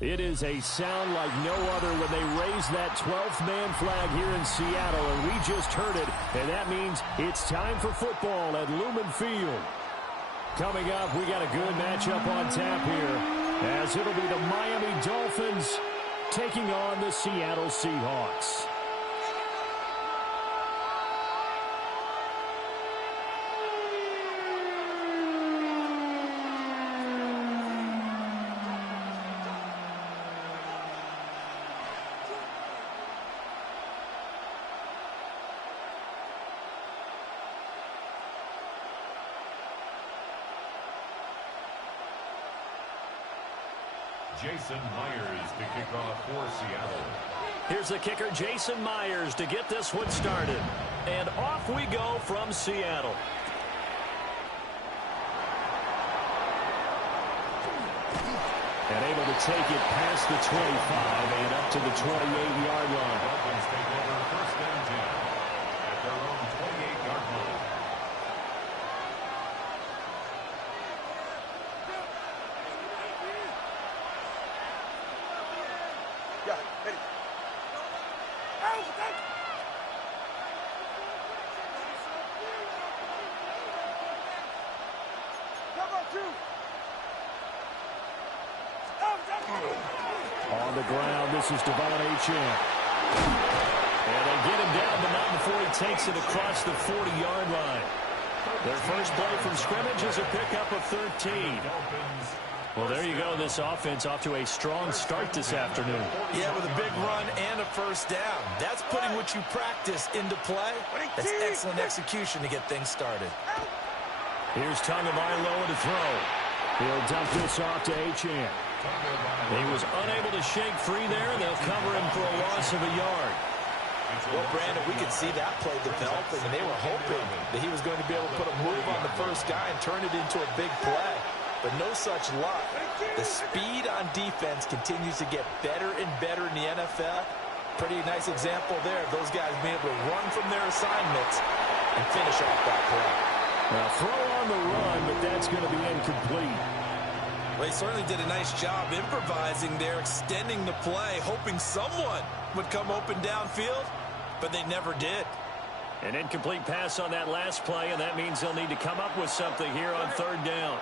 It is a sound like no other when they raise that 12th man flag here in Seattle, and we just heard it, and that means it's time for football at Lumen Field. Coming up, we got a good matchup on tap here, as it'll be the Miami Dolphins taking on the Seattle Seahawks. Jason Myers to kick off for Seattle. Here's the kicker, Jason Myers, to get this one started. And off we go from Seattle. And able to take it past the 25 and up to the 28-yard line. Dolphins take over first down 10 at their own 28-yard line. On the ground, this is Devon Achane. And they get him down, but not before he takes it across the 40-yard line. Their first play from scrimmage is a pickup of 13. Well, there you go. This offense off to a strong start this afternoon. Yeah, with a big run and a first down. That's putting what you practice into play. That's excellent execution to get things started. Here's Tagovailoa to throw. He'll dump this off to Achane. He was unable to shake free there. They'll cover him for a loss of a yard. Well, Brandon, we could see that play developing, and they were hoping that he was going to be able to put a move on the first guy and turn it into a big play. But no such luck. The speed on defense continues to get better and better in the NFL. Pretty nice example there of those guys being able to run from their assignments and finish off that play. Now, throw on the run, but that's going to be incomplete. Well, he certainly did a nice job improvising there, extending the play, hoping someone would come open downfield, but they never did. An incomplete pass on that last play, and that means they'll need to come up with something here on third down.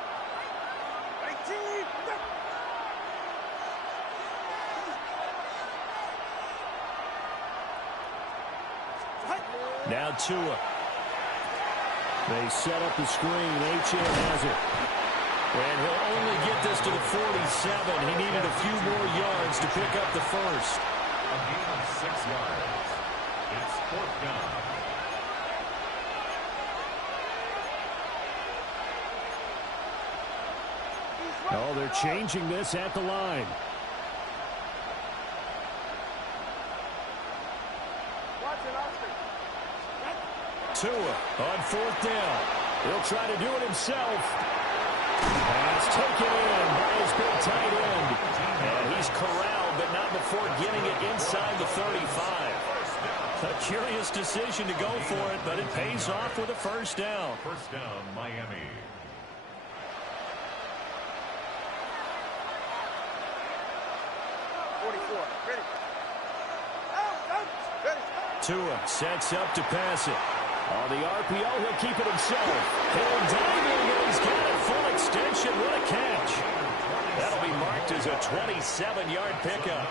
Now Tua. They set up the screen. Achane has it. And he'll only get this to the 47. He needed a few more yards to pick up the first. A gain of 6 yards. It's fourth down. Oh, they're changing this at the line. Tua on fourth down. He'll try to do it himself. Pass taken in by his big tight end. And he's corralled, but not before getting it inside the 35. A curious decision to go for it, but it pays off with a first down. First down, Miami. Tua sets up to pass it. On the RPO, he'll keep it himself. He'll dive in, and he's got it full extension. What a catch. That'll be marked as a 27-yard pickup.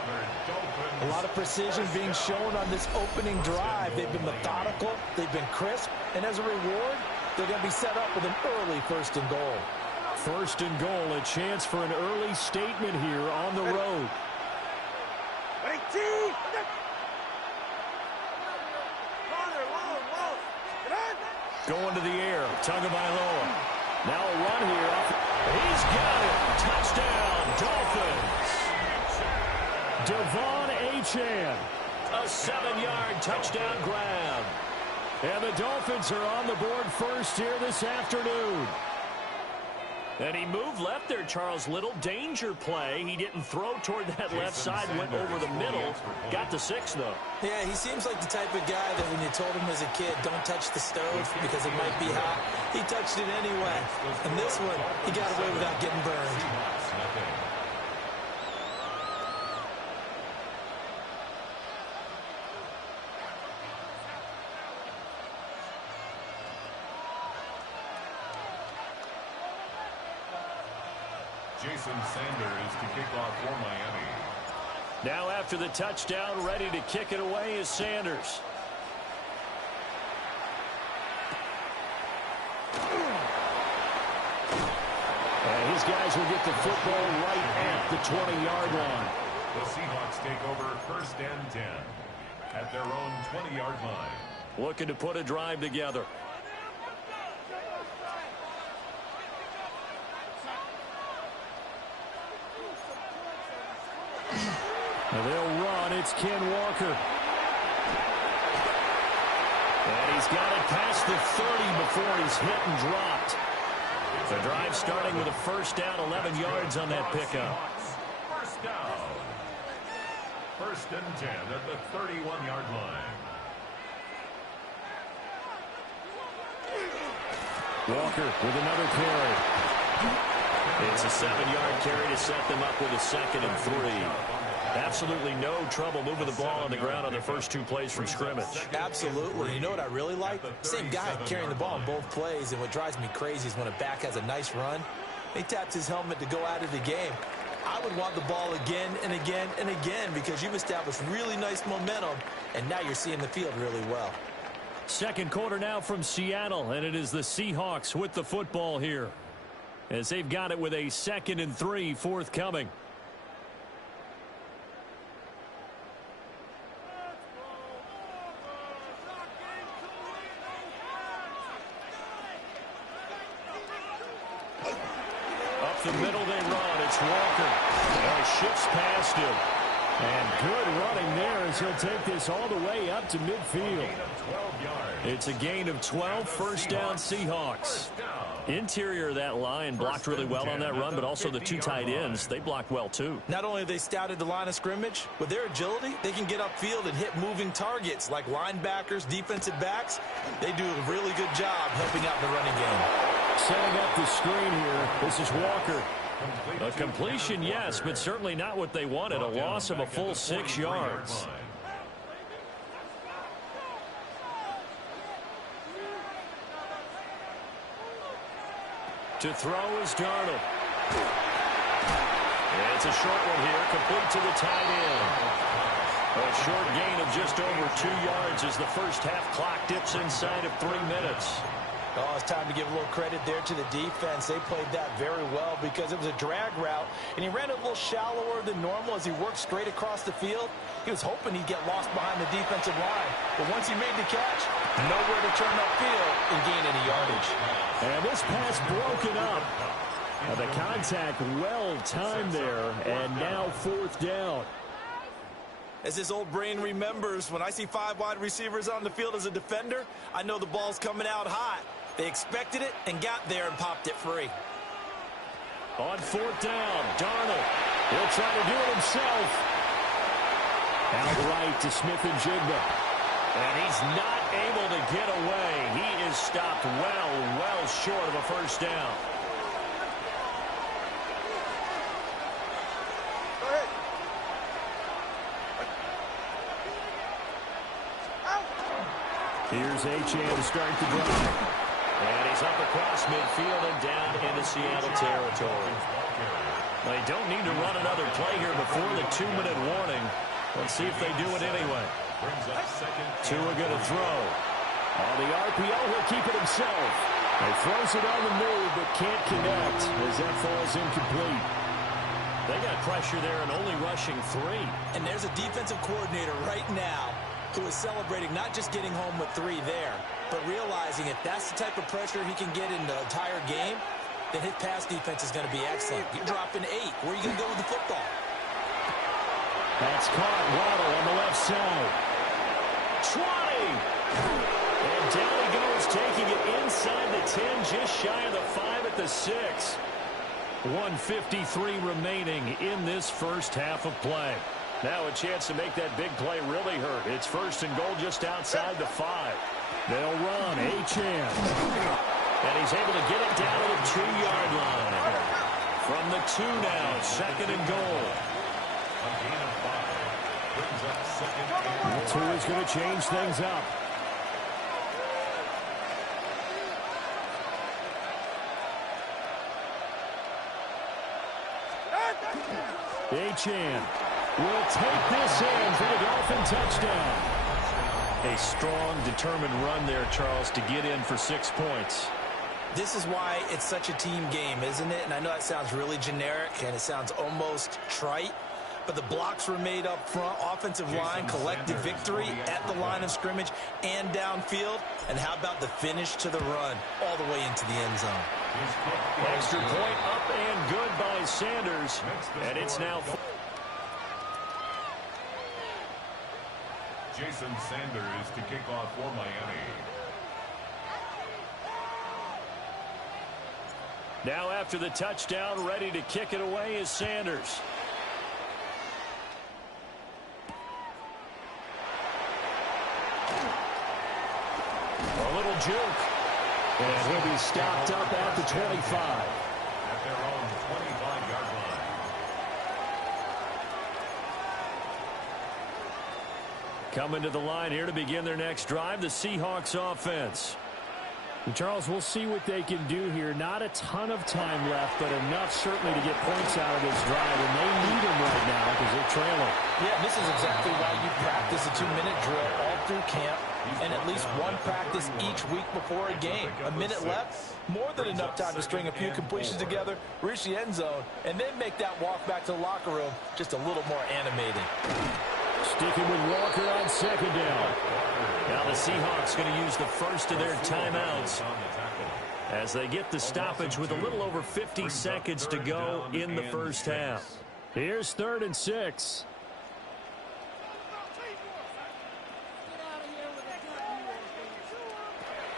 A lot of precision being shown on this opening drive. They've been methodical, they've been crisp, and as a reward, they're going to be set up with an early first and goal. First and goal, a chance for an early statement here on the road. Going to the air, Tagovailoa. Now a run here. He's got it. Touchdown, Dolphins. Devon Achane. A 7-yard touchdown grab. And the Dolphins are on the board first here this afternoon. And he moved left there, Charles. Little danger play. He didn't throw toward that left side, went over the middle. Got the 6, though. Yeah, he seems like the type of guy that when you told him as a kid, don't touch the stove because it might be hot, he touched it anyway. And this one, he got away without getting burned. Jason Sanders to kick off for Miami. Now after the touchdown, ready to kick it away is Sanders. And his guys will get the football right at the 20-yard line. The Seahawks take over 1st and 10 at their own 20-yard line. Looking to put a drive together. And they'll run. It's Ken Walker. And he's got it past the 30 before he's hit and dropped. The drive starting with a 1st down, 11 yards on that pickup. 1st down. 1st and 10 at the 31-yard line. Walker with another carry. It's a 7-yard carry to set them up with a 2nd and 3. Absolutely no trouble moving the ball on the ground on their first 2 plays from scrimmage. Absolutely. You know what I really like? Same guy carrying the ball on both plays, and what drives me crazy is when a back has a nice run, he taps his helmet to go out of the game. I would want the ball again and again and again because you've established really nice momentum, and now you're seeing the field really well. Second quarter now from Seattle, and it is the Seahawks with the football here as they've got it with a 2nd and 3 forthcoming. Up the middle they run. It's Walker. Shifts past him. And good running there as he'll take this all the way up to midfield. It's a gain of 12, 1st down Seahawks. Interior of that line blocked really well on that run, but also the 2 tight ends, they blocked well too. Not only have they scouted the line of scrimmage, with their agility, they can get upfield and hit moving targets like linebackers, defensive backs. They do a really good job helping out the running game. Setting up the screen here, this is Walker. A completion, yes, but certainly not what they wanted. A loss of a full 6 yards. To throw is Darnold. It's a short one here, complete to the tight end. A short gain of just over 2 yards as the first half clock dips inside of 3 minutes. Oh, it's time to give a little credit there to the defense. They played that very well because it was a drag route, and he ran a little shallower than normal as he worked straight across the field. He was hoping he'd get lost behind the defensive line, but once he made the catch, nowhere to turn upfield and gain any yardage. And this pass broken up. The contact well timed there, and now 4th down. As his old brain remembers, when I see 5 wide receivers on the field as a defender, I know the ball's coming out hot. They expected it and got there and popped it free. On 4th down, Darnold. He'll try to do it himself. Out right to Smith-Njigba. And he's not able to get away. He is stopped well short of a 1st down. Here's Achane to start the drive. And he's up across midfield and down into Seattle territory. They don't need to run another play here before the 2-minute warning. Let's see if they do it anyway. Tua going to throw. On the RPO, he'll keep it himself. He throws it on the move, but can't connect as that falls incomplete. They got pressure there and only rushing 3. And there's a defensive coordinator right now who is celebrating not just getting home with 3 there, but realizing if that's the type of pressure he can get in the entire game, then his pass defense is going to be excellent. You're dropping 8. Where are you going to go with the football? That's caught. Waddle on the left side. 20! And down he goes, taking it inside the 10, just shy of the 5 at the 6. 1:53 remaining in this first half of play. Now a chance to make that big play really hurt. It's 1st and goal just outside the 5. They'll run. Achane. And he's able to get it down to the 2-yard line. From the 2 now, 2nd and goal. A gain of 5. Brings up 2nd. 2 is going to change things up. Achane will take this in for the Dolphin touchdown. A strong, determined run there, Charles, to get in for 6 points. This is why it's such a team game, isn't it? And I know that sounds really generic and it sounds almost trite, but the blocks were made up front. Offensive line collected victory at the line of scrimmage and downfield. And how about the finish to the run all the way into the end zone? Extra point up and good by Sanders. And it's now... Jason Sanders to kick off for Miami. Now after the touchdown, ready to kick it away is Sanders. A little juke. And he'll be stopped up at the 25. At their own 25-yard line. Coming to the line here to begin their next drive, the Seahawks offense. And Charles, we'll see what they can do here. Not a ton of time left, but enough certainly to get points out of this drive. And they need them right now because they're trailing. Yeah, this is exactly why you practice a 2-minute drill all through camp and at least one practice each week before a game. A minute left, more than enough time to string a few completions together, reach the end zone, and then make that walk back to the locker room just a little more animated. Sticking with Walker on second down. Now the Seahawks going to use the first of their timeouts as they get the stoppage with a little over 50 seconds to go in the first half. Here's 3rd and 6.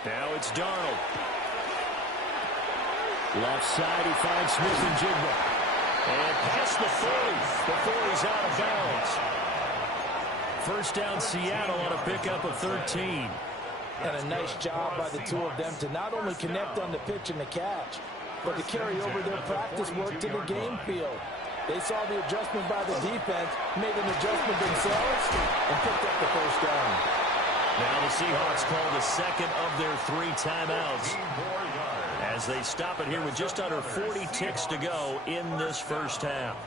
Now it's Darnold. Left side, he finds Smith and Jigba. And past the 40 before he's out of bounds. First down, Seattle on a pickup of 13. And a nice job by the two of them to not only connect on the pitch and the catch, but to carry over their practice work to the game field. They saw the adjustment by the defense, made an adjustment themselves, and picked up the first down. Now the Seahawks call the second of their 3 timeouts as they stop it here with just under 40 ticks to go in this first half.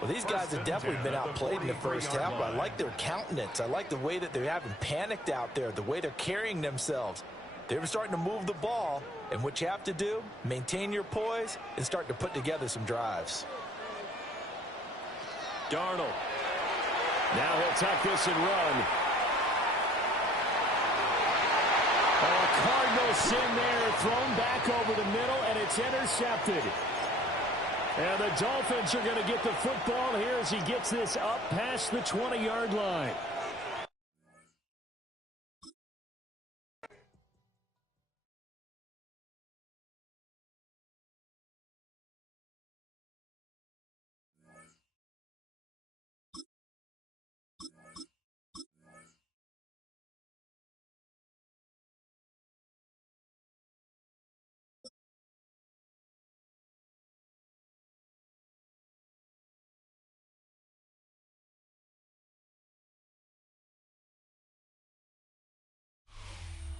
Well, these guys have definitely been outplayed in the first half, but I like their countenance. I like the way that they haven't panicked out there, the way they're carrying themselves. They're starting to move the ball, and what you have to do, maintain your poise and start to put together some drives. Darnold. Now he'll tuck this and run. Cardinals in there, thrown back over the middle, and it's intercepted. And the Dolphins are going to get the football here as he gets this up past the 20-yard line.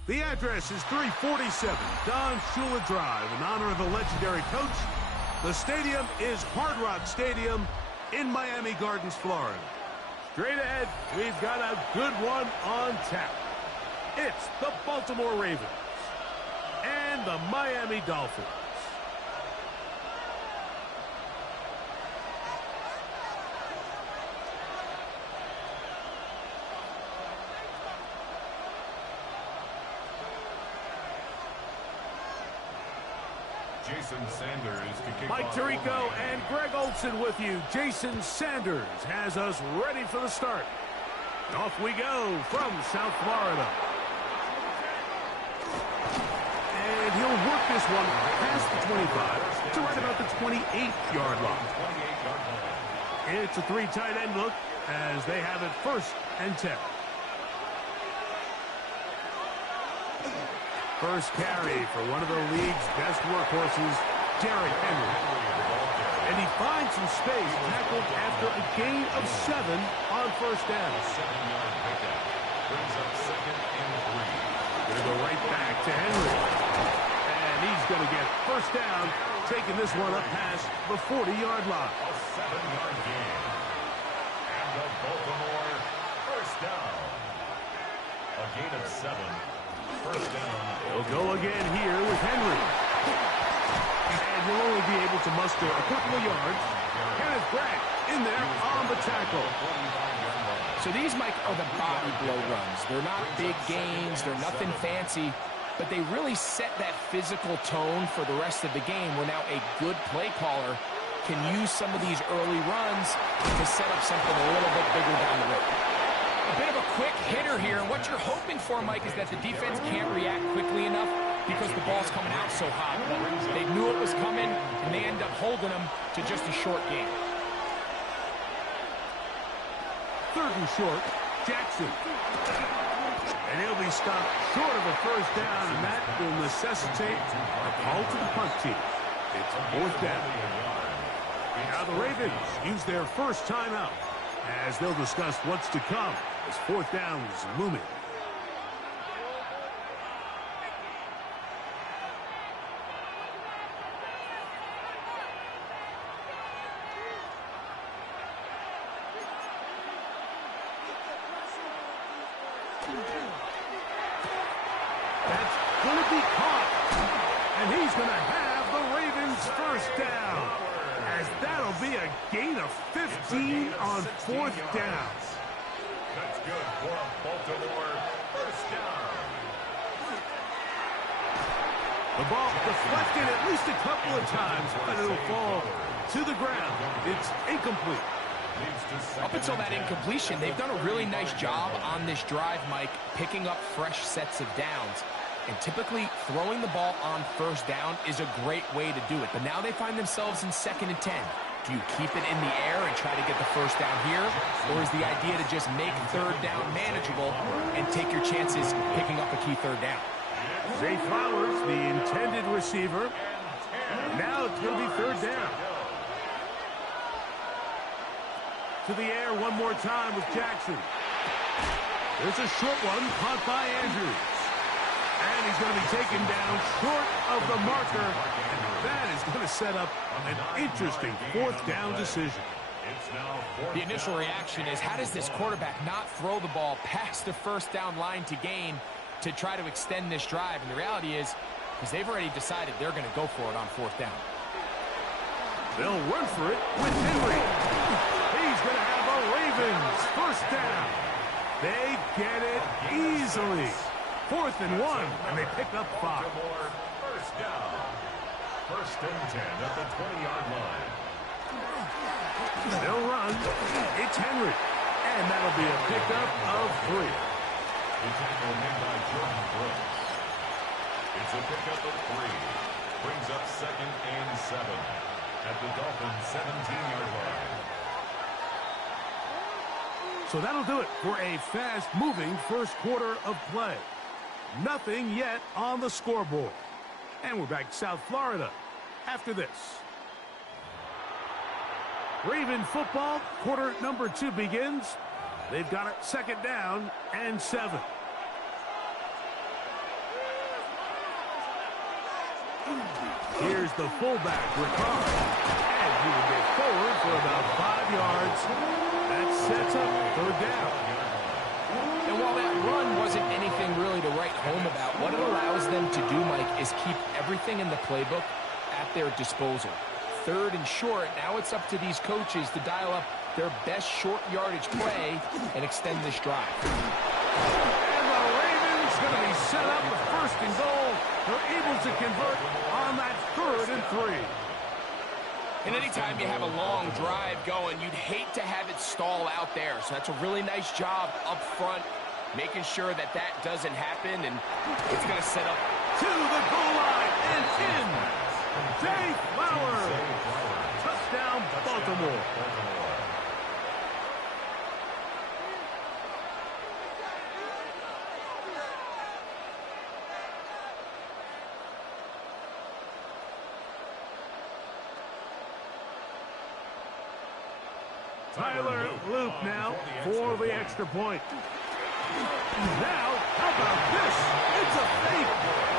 The address is 347 Don Shula Drive in honor of the legendary coach. The stadium is Hard Rock Stadium in Miami Gardens, Florida. Straight ahead, we've got a good one on tap. It's the Baltimore Ravens and the Miami Dolphins. Jason Sanders to kick Mike off. Tirico and Greg Olson with you. Jason Sanders has us ready for the start. Off we go from South Florida. And he'll work this one past the 25 to right about the 28-yard line. It's a 3 tight end look as they have it 1st and 10. First carry for one of the league's best workhorses, Derrick Henry. And he finds some space, tackled after a gain of 7 on 1st down. 7-yard pickup. Brings up 2nd and 3. Going to go right back to Henry. And he's going to get 1st down, taking this one up past the 40-yard line. 7-yard gain. And the Baltimore first down. A gain of 7. First down. They'll go again here with Henry. And he'll only be able to muster a couple of yards. Kenneth Grant in there on the tackle. So these, Mike, are the body blow runs. They're not big gains. They're nothing fancy. But they really set that physical tone for the rest of the game where now a good play caller can use some of these early runs to set up something a little bit bigger down the road. A bit of a quick hitter here. And what you're hoping for, Mike, is that the defense can't react quickly enough because the ball's coming out so hot. They knew it was coming, and they end up holding them to just a short game. 3rd and short, Jackson. And he'll be stopped short of a first down, and that will necessitate a call to the punt team. It's 4th down. Now the Ravens use their first timeout as they'll discuss what's to come as 4th down is looming. That's going to be caught. And he's going to have the Ravens first down. As that'll be a gain of 15 on 4th down. That's good for a Baltimore first down. The ball deflected at least a couple of times, but it'll fall to the ground. It's incomplete. Up until that incompletion, they've done a really nice job on this drive, Mike, picking up fresh sets of downs. And typically, throwing the ball on first down is a great way to do it. But now they find themselves in 2nd and 10. Do you keep it in the air and try to get the first down here? Or is the idea to just make 3rd down manageable and take your chances picking up a key 3rd down? Zay Flowers, the intended receiver. Now it's going to be 3rd down. To the air one more time with Jackson. There's a short one caught by Andrews. And he's going to be taken down short of the marker. And that is going to set up an interesting 4th down decision. The initial reaction is, how does this quarterback not throw the ball past the first down line to gain to try to extend this drive? And the reality is, because they've already decided they're going to go for it on 4th down. They'll run for it with Henry. He's going to have a Ravens first down. They get it easily. 4th and 1, and they pick up 5. First down. 1st and 10 at the 20-yard line. They'll run. It's Henry. And that'll be a pickup of 3. The tackle made by Jordan Brooks. It's a pickup of 3. Brings up 2nd and 7 at the Dolphins' 17-yard line. So that'll do it for a fast-moving first quarter of play. Nothing yet on the scoreboard. And we're back to South Florida after this. Raven football, quarter number 2 begins. They've got it 2nd down and 7. Here's the fullback, Ricard. And he will get forward for about 5 yards. That sets up 3rd down. And while that run wasn't anything really to write home about, what it allows them to do, Mike, is keep everything in the playbook at their disposal. 3rd and short, now it's up to these coaches to dial up their best short yardage play and extend this drive. And the Ravens going to be set up with 1st and goal. They're able to convert on that 3rd and 3. And anytime you have a long drive going, you'd hate to have it stall out there. So that's a really nice job up front, making sure that that doesn't happen, and it's going to set up to the goal line and in. Zay Flowers. Touchdown, Baltimore. Tyler Loop now for the extra point. Now, how about this? It's a fake.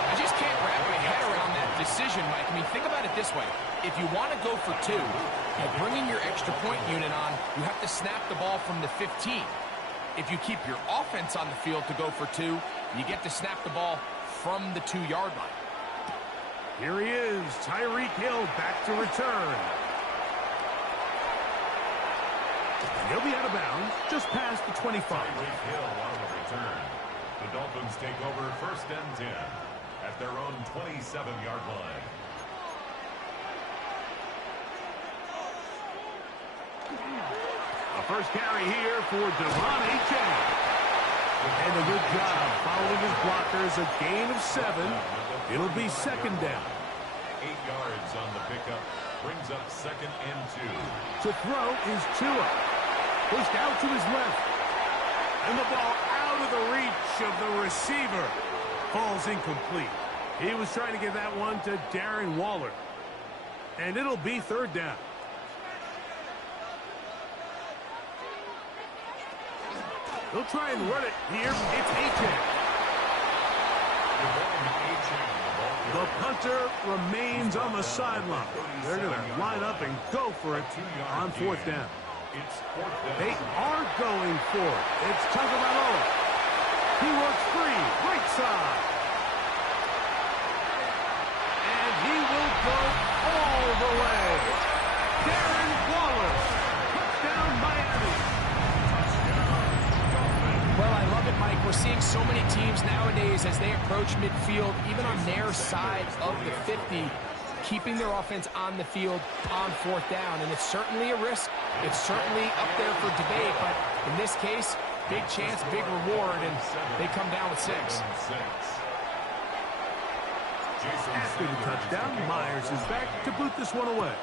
I just can't wrap my head around that decision, Mike. I mean, think about it this way. If you want to go for 2, and bringing your extra point unit on, you have to snap the ball from the 15. If you keep your offense on the field to go for 2, you get to snap the ball from the 2-yard line. Here he is, Tyreek Hill back to return. And he'll be out of bounds just past the 25. Tyreek Hill on the return. The Dolphins take over 1st and 10 at their own 27-yard line. The first carry here for Devon Achane. And a good job following his blockers, a gain of 7. It'll be 2nd down. 8 yards on the pickup, brings up 2nd and 2. To throw is Tua. Pushed out to his left. And the ball out of the reach of the receiver. Falls incomplete. He was trying to get that one to Darren Waller. And it'll be 3rd down. They'll try and run it here. It's Achane. The punter remains on the sideline. They're going to line up and go for it on 4th down. They are going for it. It's Tagovailoa. He works free. Right side. And he will go all the way. Darren Waller. Touchdown, Miami. Well, I love it, Mike. We're seeing so many teams nowadays as they approach midfield, even on their side of the 50, keeping their offense on the field on 4th down. And it's certainly a risk. It's certainly up there for debate. But in this case, big chance, big reward, and they come down with 6. After the touchdown, Myers is back to boot this one away.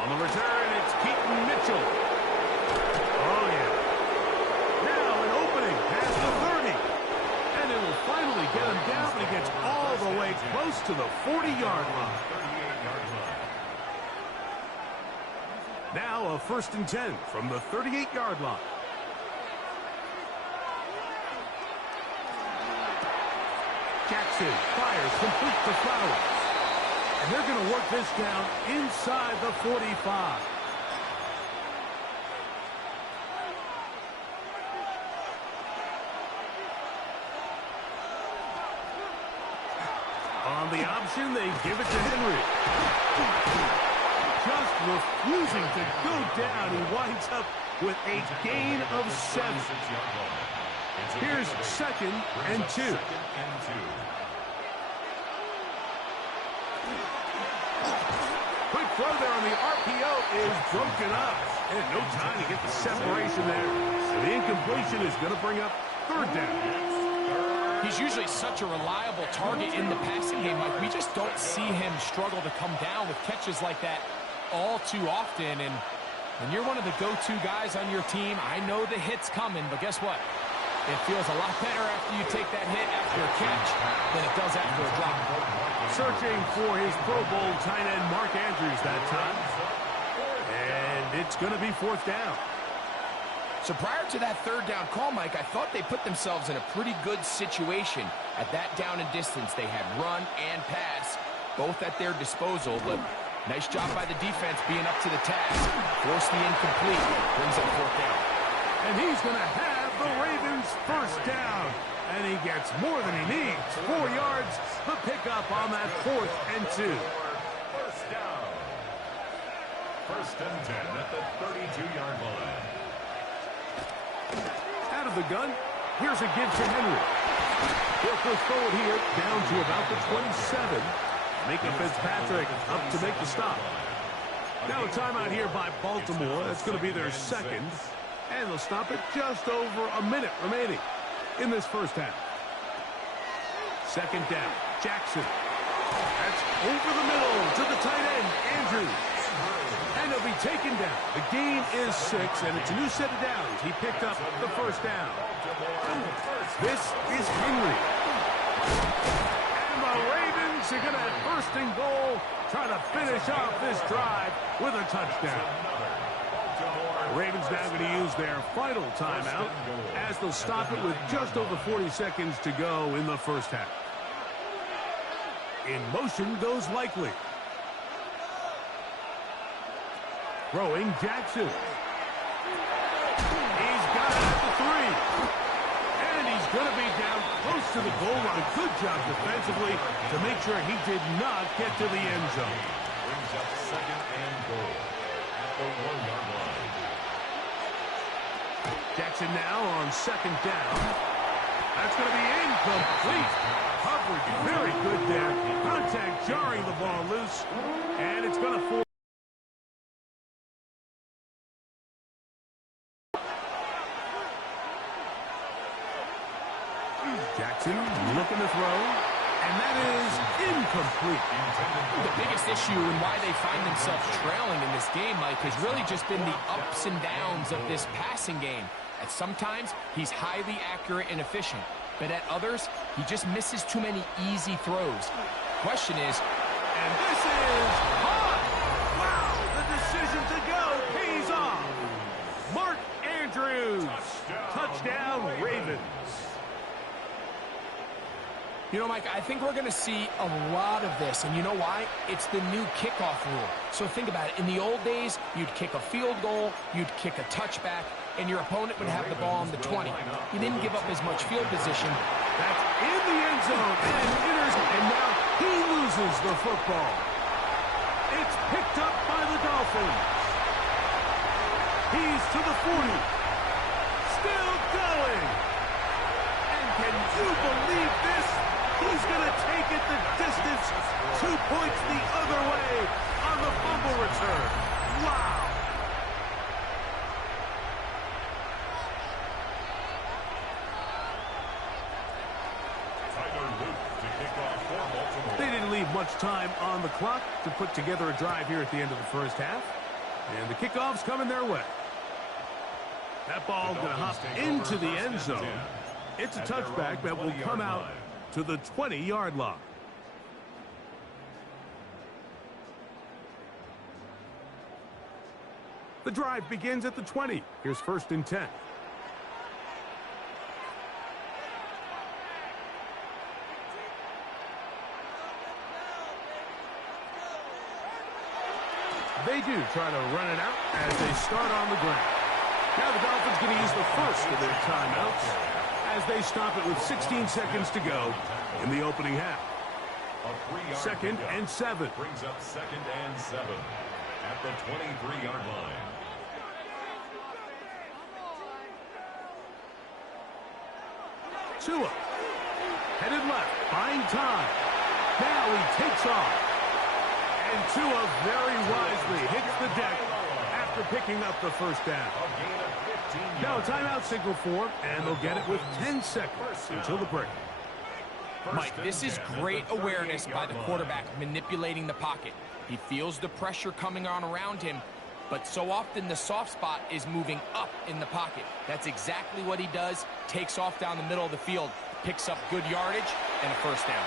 On the return, it's Keaton Mitchell. Oh, yeah. Now an opening past the 30. And it will finally get him down, but he gets all the way close to the 40-yard line. Now a 1st and 10 from the 38-yard line. Jackson fires complete to Flowers. And they're going to work this down inside the 45. On the option, they give it to Henry. Just refusing to go down. He winds up with a gain of 7. Here's 2nd and 2. Quick throw there on the RPO is broken up. And no time to get the separation there. And the incompletion is going to bring up 3rd down. He's usually such a reliable target in the passing game, Mike. We just don't see him struggle to come down with catches like that all too often. And when you're one of the go-to guys on your team, I know the hit's coming, but guess what? It feels a lot better after you take that hit after a catch than it does after a drop. Searching for his Pro Bowl tight end Mark Andrews that time. And it's going to be 4th down. So prior to that 3rd down call, Mike, I thought they put themselves in a pretty good situation at that down and distance. They had run and pass, both at their disposal, but nice job by the defense being up to the task. Force the incomplete, brings up 4th down. And he's going to have the Ravens 1st down. And he gets more than he needs. 4 yards, the pickup on that 4th and 2. 1st down. 1st and 10 at the 32-yard line. Out of the gun, here's a give to Henry. He'll push forward here, down to about the 27. Micah Fitzpatrick up to make the stop. Now a timeout here by Baltimore. That's going to be their 2nd. And they'll stop it just over a minute remaining in this 1st half. 2nd down, Jackson. That's over the middle to the tight end, Andrews. And he'll be taken down. The gain is 6, and it's a new set of downs. He picked up the 1st down. This is Henry. And the Ravens are going to have 1st and goal, trying to finish off this drive with a touchdown. The Ravens now going to use their final timeout as they'll stop it with just over 40 seconds to go in the first half. In motion goes Likely. Throwing Jackson. He's got it at the 3. And he's going to be down close to the goal line. Good job defensively to make sure he did not get to the end zone. Brings up second and goal at the 1-yard line. Jackson now on second down. That's going to be incomplete. Coverage very good there. Contact jarring the ball loose. And it's going to force. Jackson looking to throw. And that is incomplete. The biggest issue and why they find themselves trailing in this game, Mike, has really just been the ups and downs of this passing game. At sometimes, he's highly accurate and efficient. But at others, he just misses too many easy throws. Question is, and this is hot. Wow, the decision to go pays off. Mark Andrews, touchdown Ravens. You know, Mike, I think we're going to see a lot of this, and you know why? It's the new kickoff rule. So think about it. In the old days, you'd kick a field goal, you'd kick a touchback, and your opponent would have the ball on the 20. He didn't give up as much field position. That's in the end zone, and now he loses the football. It's picked up by the Dolphins. He's to the 40. Still going. And can you believe this? He's going to take it the distance. 2 points the other way on the fumble return. Wow. They didn't leave much time on the clock to put together a drive here at the end of the first half. And the kickoff's coming their way. That ball going to hop into the end zone. It's a touchback that will come out to the 20-yard line. The drive begins at the 20. Here's 1st and 10. They do try to run it out as they start on the ground. Now the Dolphins going to use the first of their timeouts as they stop it with 16 seconds to go in the opening half. 2nd and 7. Brings up 2nd and 7 at the 23-yard line. Tua headed left, buying time. Now he takes off. And Tua very wisely hits the deck after picking up the first down. Now a timeout signal for him, and they'll get it with 10 seconds until the break. Mike, this is great awareness by the quarterback manipulating the pocket. He feels the pressure coming on around him, but so often the soft spot is moving up in the pocket. That's exactly what he does, takes off down the middle of the field, picks up good yardage, and a first down.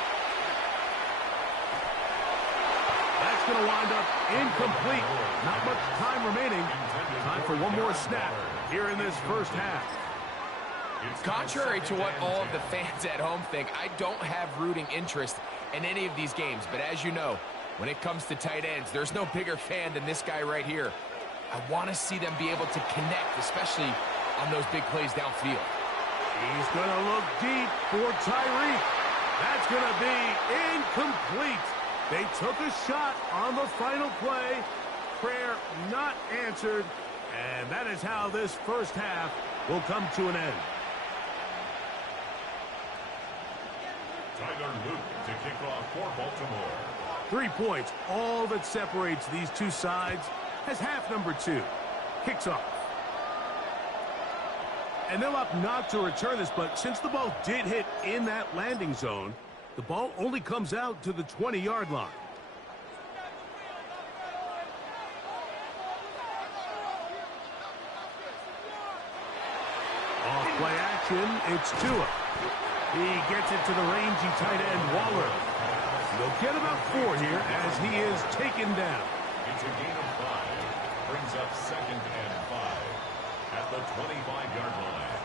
That's going to wind up incomplete. Not much time remaining. Time for one more snap here in this first half. Contrary to what all of the fans at home think, I don't have rooting interest in any of these games. But as you know, when it comes to tight ends, there's no bigger fan than this guy right here. I want to see them be able to connect, especially on those big plays downfield. He's going to look deep for Tyreek. That's going to be incomplete. They took a shot on the final play. Prayer not answered. And that is how this first half will come to an end. Tyler Luke to kick off for Baltimore. 3 points, all that separates these two sides, as half number 2 kicks off. And they'll opt not to return this, but since the ball did hit in that landing zone, the ball only comes out to the 20-yard line. Off play action, it's Tua. He gets it to the rangy tight end, Waller. They'll get about 4 here as he is taken down. It's a gain of 5. Brings up 2nd and 5 at the 25-yard line.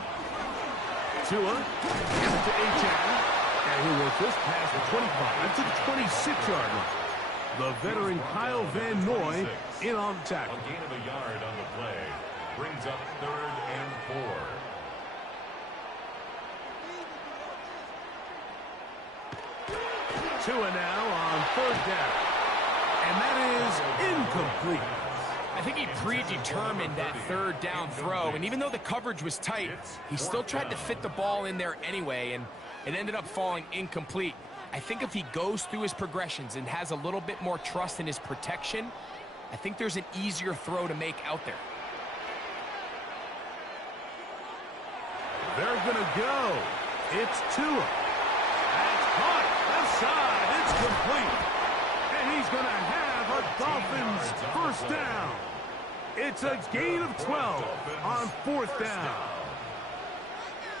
Tua gives it to Achane, and he'll work this past the 25 to the 26-yard line. The veteran Kyle Van Noy in on the tackle. A gain of a yard on the play. Brings up 3rd and 4. Tua now on 3rd down. And that is incomplete. I think he predetermined that 3rd down throw, and even though the coverage was tight, he still tried to fit the ball in there anyway, and it ended up falling incomplete. I think if he goes through his progressions and has a little bit more trust in his protection, I think there's an easier throw to make out there. They're going to go. It's Tua. That's caught. Left side. It's complete. And he's going to have a Dolphins 1st down. It's a gain of 12 on 4th down.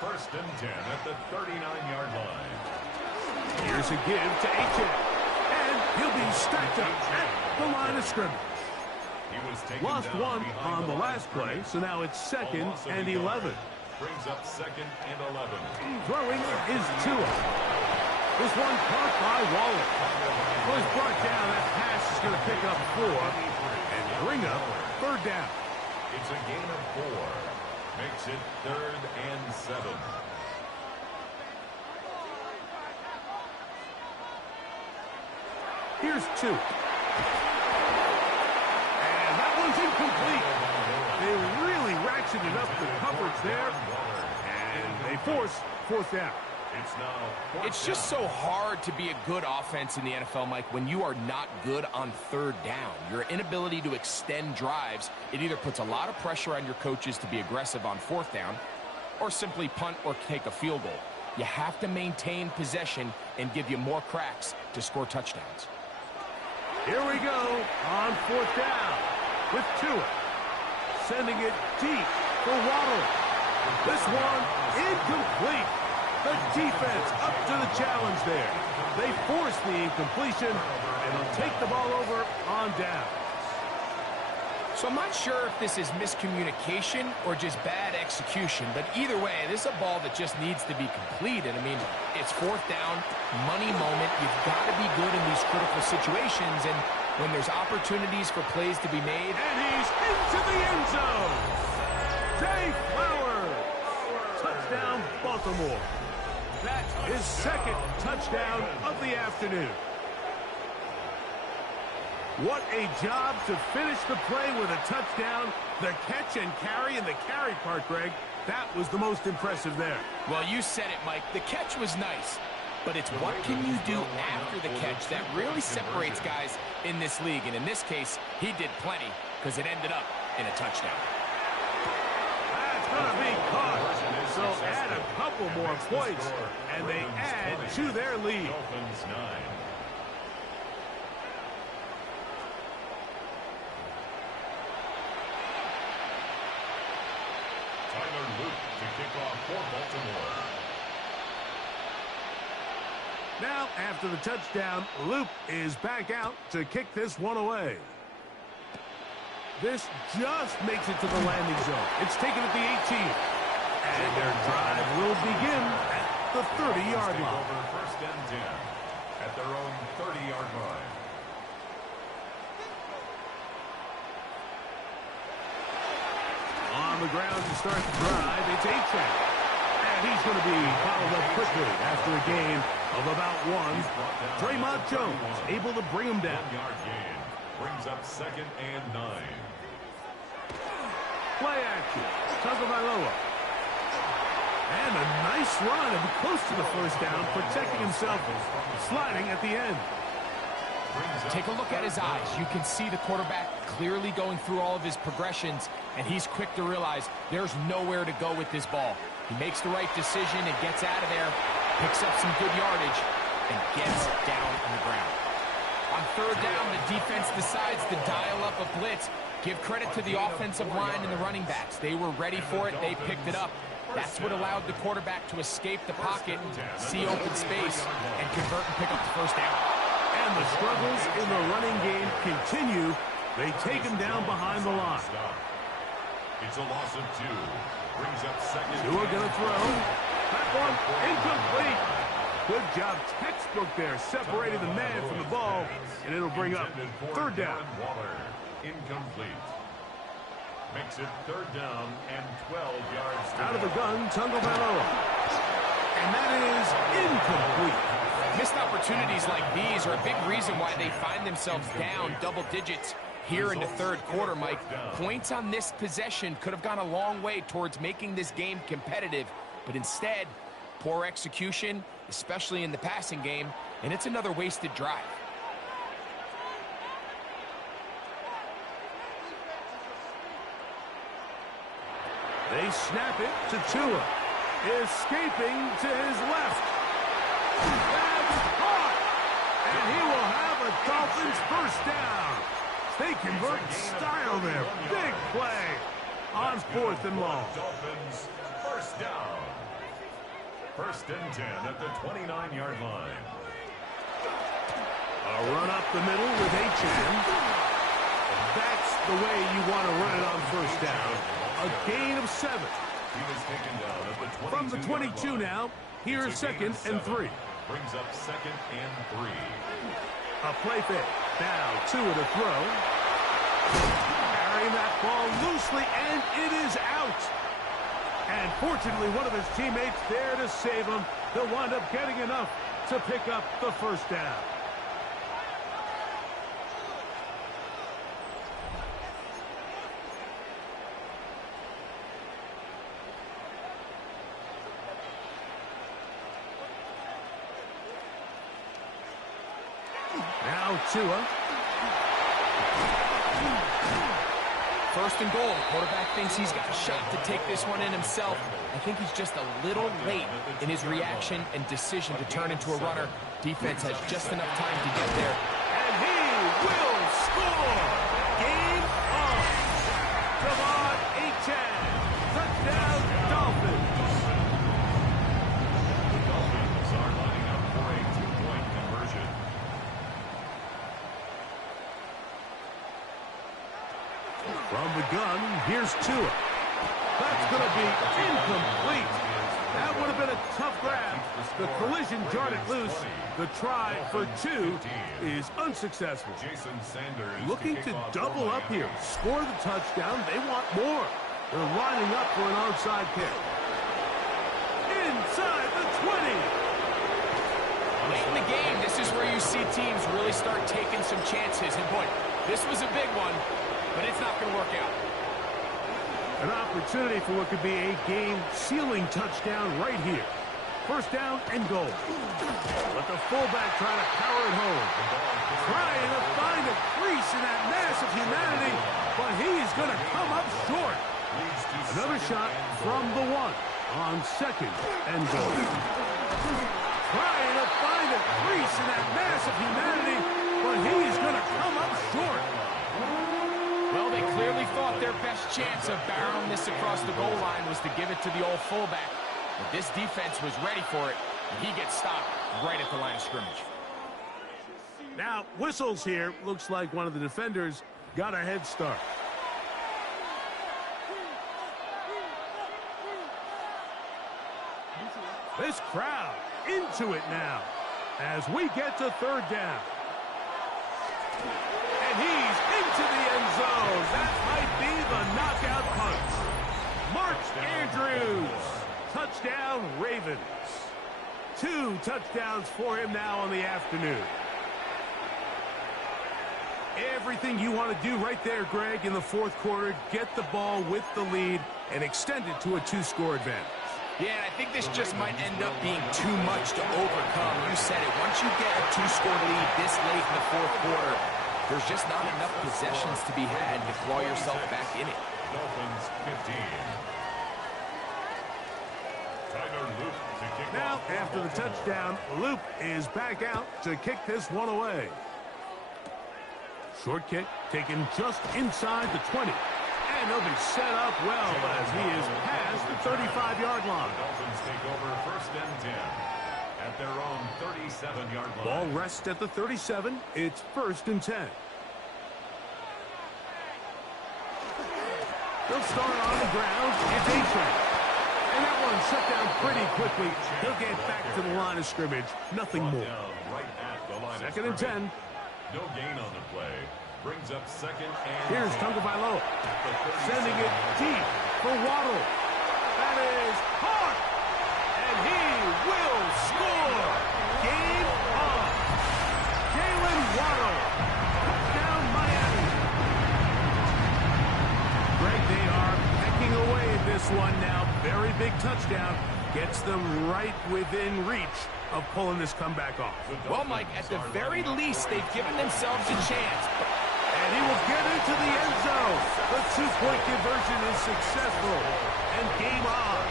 1st and 10 at the 39-yard line. Here's a give to Achane. And he'll be stacked up at the line of scrimmage. He was taken Lost down one on the last play, so now it's 2nd and 11. Brings up 2nd and 11. Throwing is Tua. This one caught by Waller. Well, he's brought down. That pass is going to pick up 4 and bring up 3rd down. It's a gain of 4. Makes it 3rd and 7. Here's 2. And that one's incomplete. They really ratcheted up the coverage there. And they force 4th down. It's just so hard to be a good offense in the NFL, Mike, when you are not good on 3rd down. Your inability to extend drives, it either puts a lot of pressure on your coaches to be aggressive on 4th down or simply punt or take a field goal. You have to maintain possession and give you more cracks to score touchdowns. Here we go on 4th down with Tua. Sending it deep for Waddle. This one incomplete. The defense up to the challenge there. They force the incompletion, and they'll take the ball over on down. So I'm not sure if this is miscommunication or just bad execution, but either way, this is a ball that just needs to be completed. I mean, it's 4th down, money moment. You've got to be good in these critical situations, and when there's opportunities for plays to be made. And he's into the end zone. Zay Flowers. Touchdown, Baltimore. That's his 2nd touchdown of the afternoon. What a job to finish the play with a touchdown. The catch and carry, and the carry part, Greg, that was the most impressive there. Well, you said it, Mike. The catch was nice, but it's what can you do after the catch that really separates guys in this league. And in this case, he did plenty because it ended up in a touchdown. That's going to be caught. So add a couple more points, and they add to their lead. Dolphins 9. Tyler Luke to kick off for Baltimore. Now, after the touchdown, Luke is back out to kick this one away. This just makes it to the landing zone. It's taken at the 18. And their drive will begin at the 30-yard line. Over 1st and 10 at their own 30-yard line. On the ground to start the drive, it's Achane. And he's going to be fouled up quickly after a gain of about 1. Draymond Jones able to bring him down. 1-yard gain. Brings up 2nd and 9. Play action. Tagovailoa. And a nice run and close to the 1st down, protecting himself, sliding at the end. Take a look at his eyes. You can see the quarterback clearly going through all of his progressions, and he's quick to realize there's nowhere to go with this ball. He makes the right decision and gets out of there, picks up some good yardage, and gets down on the ground. On 3rd down, the defense decides to dial up a blitz. Give credit to the offensive line and the running backs. They were ready for it. They picked it up. That's what allowed the quarterback to escape the pocket, see open space, and convert and pick up the 1st down. And the struggles in the running game continue They take him down behind the line. It's a loss of 2. Brings up second. Tua going to throw. That one incomplete. Good job, textbook there, separating the man from the ball, and it'll bring up third down. Waller, incomplete. Makes it third down and 12 yards. Out of the gun, Tagovailoa. And that is incomplete. Missed opportunities like these are a big reason why they find themselves down double digits here in the third quarter, Mike. Points on this possession could have gone a long way towards making this game competitive, but instead, poor execution, especially in the passing game, and it's another wasted drive. They snap it to Tua. Escaping to his left. That's caught. And he will have a Dolphins first down. They convert style there. Big play on 4th and long. Dolphins first down. 1st and 10 at the 29-yard line. A run up the middle with H.M. That's the way you want to run it on first down. A gain of 7. He was taken down at the 22 From the 22 now, here's 2nd and 3. Brings up 2nd and 3. A play fake. Now Tua to throw. Carrying that ball loosely, and it is out. And fortunately, one of his teammates there to save him. They'll wind up getting enough to pick up the first down. Now Tua. 1st and goal. Quarterback thinks he's got a shot to take this one in himself. I think he's just a little late in his reaction and decision to turn into a runner. Defense has just enough time to get there. And he will score! Game on! Javon H.M. Touchdown, Dolphins! The Dolphins are lining up for a 2-point conversion. From the gun, here's Tua. That's going to be incomplete. That would have been a tough grab. The collision jarred it loose. The try for 2 is unsuccessful. Jason Sanders Looking to double up here. Score the touchdown. They want more. They're lining up for an onside kick. Inside the 20. Late in the game, this is where you see teams really start taking some chances. And boy, this was a big one, but it's not going to work out. An opportunity for what could be a game-sealing touchdown right here. First down and goal. But the fullback trying to power it home. Trying to find a crease in that mass of humanity, but he's going to come up short. Another shot from the 1 on 2nd and goal. Trying to find a crease in that mass of humanity, but he's going to come up short. Well, they clearly thought their best chance of barreling this across the goal line was to give it to the old fullback. But this defense was ready for it, and he gets stopped right at the line of scrimmage. Now, whistles here. Looks like one of the defenders got a head start. This crowd into it now as we get to 3rd down. And he's into the end zone. That might be the knockout punch. Mark Andrews. Touchdown, Ravens. 2 touchdowns for him now on the afternoon. Everything you want to do right there, Greg, in the 4th quarter. Get the ball with the lead and extend it to a 2-score advantage. Yeah, I think this just might end up being too much to overcome. You said it. Once you get a 2-score lead this late in the 4th quarter, there's just not enough possessions to be had to claw yourself back in it. Dolphins 15. Now, after the touchdown, Loop is back out to kick this one away. Short kick taken just inside the 20. And he'll be set up well as he is past the 35-yard line. Dolphins take over 1st and 10 at their own 37-yard line. Ball rests at the 37. It's 1st and 10. They'll start on the ground. It's A-Train. And that one shut down pretty quickly. He'll get back to the line of scrimmage. Nothing more. Right at the line Second of and 10. No gain on the play. Brings up second and Here's 10. Tagovailoa sending it deep for Waddle. That is caught. And he will score. Game on. Jalen Waddle. Touchdown Miami. Greg, they are pecking away at this one now. Very big touchdown. Gets them right within reach of pulling this comeback off. Well, Mike, at the very least, they've given themselves a chance. And he will get into the end zone. The two-point conversion is successful. And game on.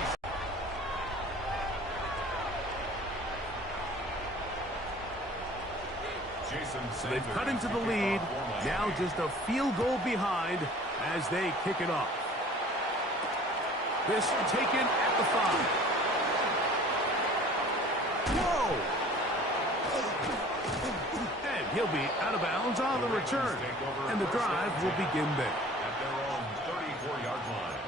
So they've cut into the lead. Now just a field goal behind as they kick it off. This taken at the 5. Whoa! And he'll be out of bounds on the return. And the drive will begin there. At their own 34-yard line.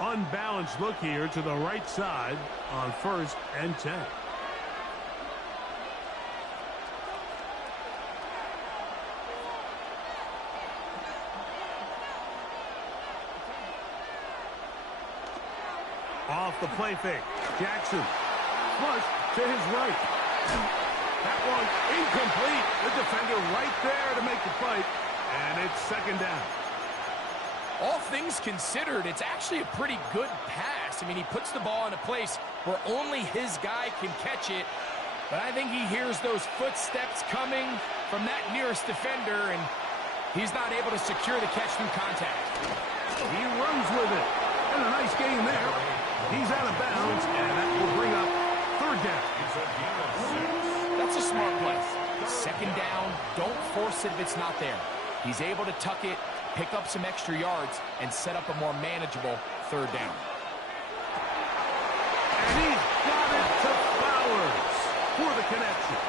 Unbalanced look here to the right side on 1st and 10. Off the play fake. Jackson. Flush to his right. That one incomplete. The defender right there to make the play. And it's second down. All things considered, it's actually a pretty good pass. I mean, he puts the ball in a place where only his guy can catch it. But I think he hears those footsteps coming from that nearest defender, and he's not able to secure the catch through contact. He runs with it. And a nice gain there. He's out of bounds, and that will bring up third down. That's a smart play. Second down, don't force it if it's not there. He's able to tuck it, pick up some extra yards, and set up a more manageable third down. And he's got it to Flowers for the connection.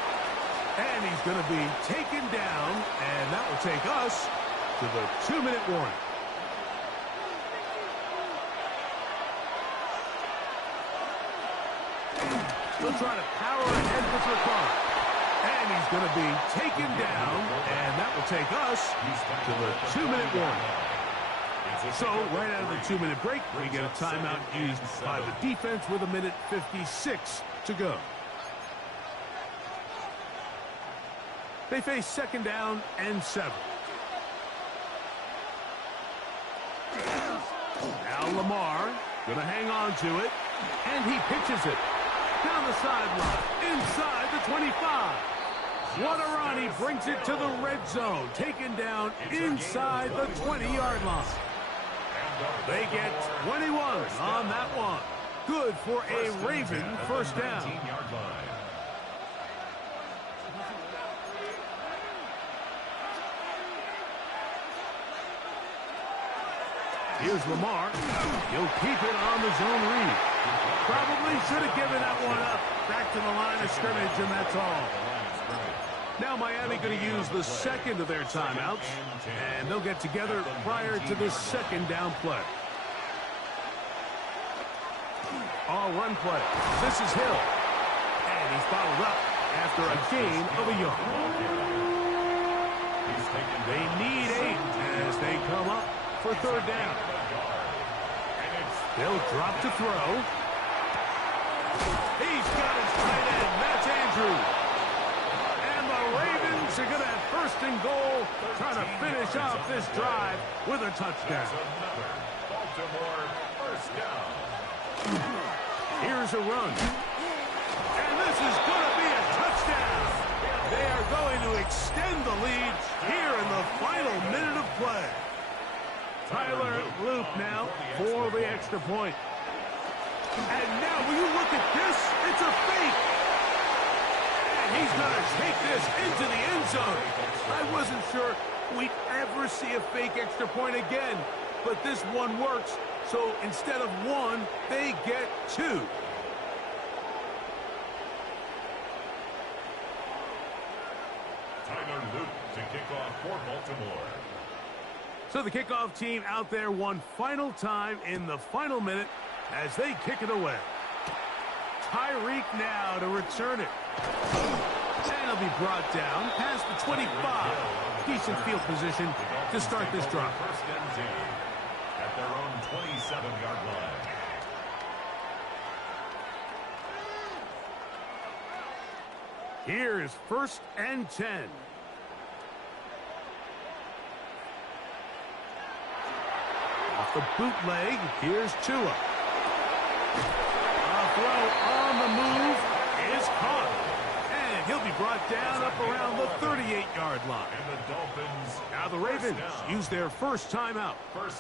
And he's going to be taken down, and that will take us to the 2-minute warning. He'll try to power ahead with Ricard. And he's going to be taken down, and that will take us to the 2-minute warning. So, right out of the 2-minute break, we get a timeout used by the defense with 1:56 to go. They face second down and 7. Now Lamar going to hang on to it, and he pitches it. Down the sideline, inside the 25. Wadarani brings it to the red zone, taken down inside the 20-yard line. They get 21 on that one. Good for a Raven first down. Here's Lamar. He'll keep it on the zone read. Probably should have given that one up. Back to the line of scrimmage, and that's all. Now Miami going to use the second of their timeouts, and they'll get together prior to this second down play. All run play. This is Hill. And he's bottled up after a gain of a yard. They need 8 as they come up for third down. They'll drop to throw. He's got his tight end. That's Andrews. And the Ravens are going to have first and goal, trying to finish off this drive with a touchdown. Baltimore first down. Here's a run. And this is going to be a touchdown. They are going to extend the lead here in the final minute of play. Tyler Loop now for the extra point. And now, will you look at this? It's a fake. And he's going to take this into the end zone. I wasn't sure we'd ever see a fake extra point again. But this one works. So instead of 1, they get 2. Tyler Luke to kick off for Baltimore. So the kickoff team out there one final time in the final minute as they kick it away. Tyreek now to return it. And it'll be brought down past the 25. Decent field position to start this drive. First and 10 at their own 27-yard line. Here's first and 10. Off the bootleg, here's Tua. A throw on the move is caught. And he'll be brought down up around the 38-yard line. And the Dolphins. Now the Ravens use their first timeout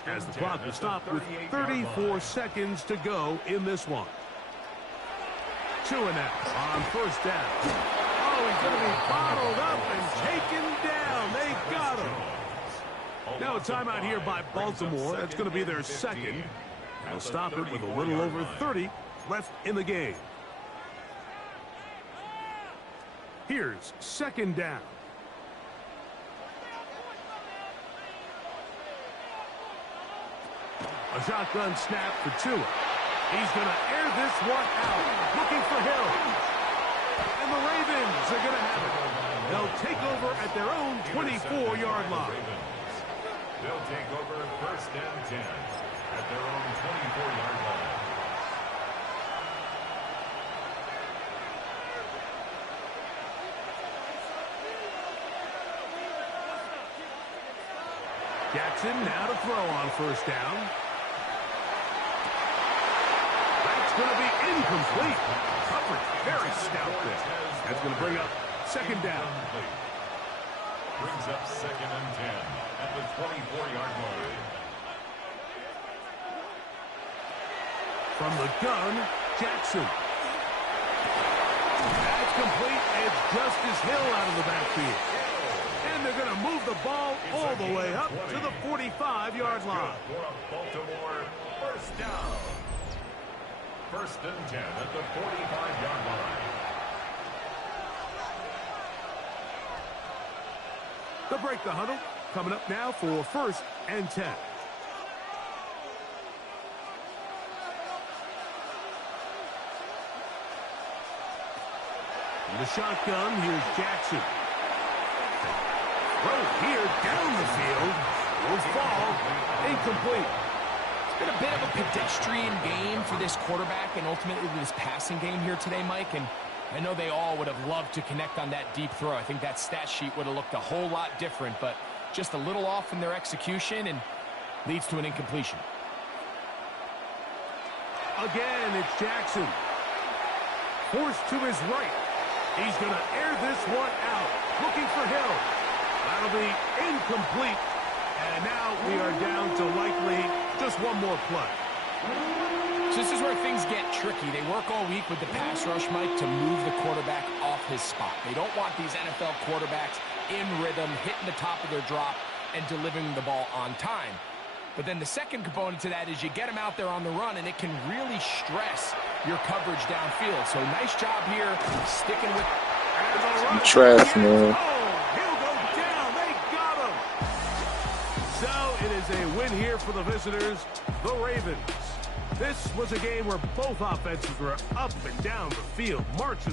as the clock was stopped with 34 seconds to go in this one. Tua now on first down. Oh, he's going to be bottled up and taken down. They got him. Now a timeout here by Baltimore. That's going to be their second. They'll stop it with a little over 30 left in the game. Here's second down. A shotgun snap for Tua. He's going to air this one out. Looking for Hill. And the Ravens are going to have it. They'll take over at their own 24-yard line. They'll take over first and 10 at their own 24-yard line. Jackson now to throw on first down. That's going to be incomplete. Coverage very stout there. That's going to bring up second down. Brings up second and 10 at the 24-yard line. From the gun, Jackson. That's complete. It's Justice Hill out of the backfield. And they're going to move the ball all the way up to the 45-yard line. For a Baltimore first down. First and 10 at the 45-yard line. They'll break the huddle. Coming up now for first and 10. In the shotgun, here's Jackson. Throw here down the field. Will fall. Incomplete. It's been a bit of a pedestrian game for this quarterback and ultimately this passing game here today, Mike. And I know they all would have loved to connect on that deep throw. I think that stat sheet would have looked a whole lot different, but just a little off in their execution and leads to an incompletion. Again, it's Jackson. Forced to his right. He's going to air this one out. Looking for Hill. That'll be incomplete. And now we are down to likely just one more play. So this is where things get tricky. They work all week with the pass rush, Mike, to move the quarterback off his spot. They don't want these NFL quarterbacks in rhythm, hitting the top of their drop, and delivering the ball on time. But then the second component to that is you get them out there on the run, and it can really stress your coverage downfield. So nice job here, sticking with... Trash, man. Oh, he'll go down. They got him. So it is a win here for the visitors, the Ravens. This was a game where both offenses were up and down the field, marching the